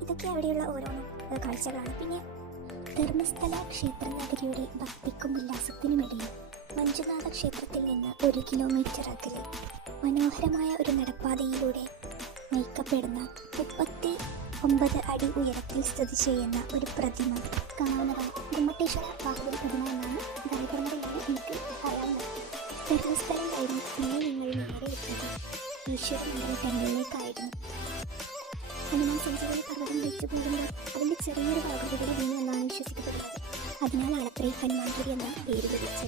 ഇതൊക്കെ അവിടെയുള്ള ഓരോന്നും കാഴ്ചകളാണ്. പിന്നെ ധർമ്മസ്ഥല ക്ഷേത്രനഗരിയുടെ ഭക്തിക്കും ഉല്ലാസത്തിനുമിടയിൽ മഞ്ജുനാഥ ക്ഷേത്രത്തിൽ നിന്ന് ഒരു കിലോമീറ്റർ അകലെ മനോഹരമായ ഒരു നടപ്പാതയിലൂടെ നയിക്കപ്പെടുന്ന മുപ്പത്തി ഒമ്പത് അടി ഉയരത്തിൽ സ്ഥിതി ചെയ്യുന്ന ഒരു പ്രതിമ കാണാവുന്നതാണ് ഗുമ്മട്ടേശ്വര ബാഹുബലി പ്രതിമ എന്നാണ് ഗായപരമ്പരയിലൂടെ എനിക്ക് പറയാവുന്നത് ധർമ്മസ്ഥലം കഴിഞ്ഞ് പിന്നെ നിങ്ങൾ നേരെ എത്തുന്നത് ഈശ്വരമംഗല ടെമ്പിളിലേക്കായിരുന്നു ഹനുമാൻ സഞ്ചാരി പർവതം വെച്ചു പോകുമ്പോൾ അതിന്റെ ചെറിയൊരു ഭാഗം ഇവിടെ വീണു എന്നാണ് വിശ്വസിക്കപ്പെടുന്നത്. അതിനാലാണ് അത്രയും ഹനുമാൻപുരി എന്ന പേര് ലഭിച്ചത്.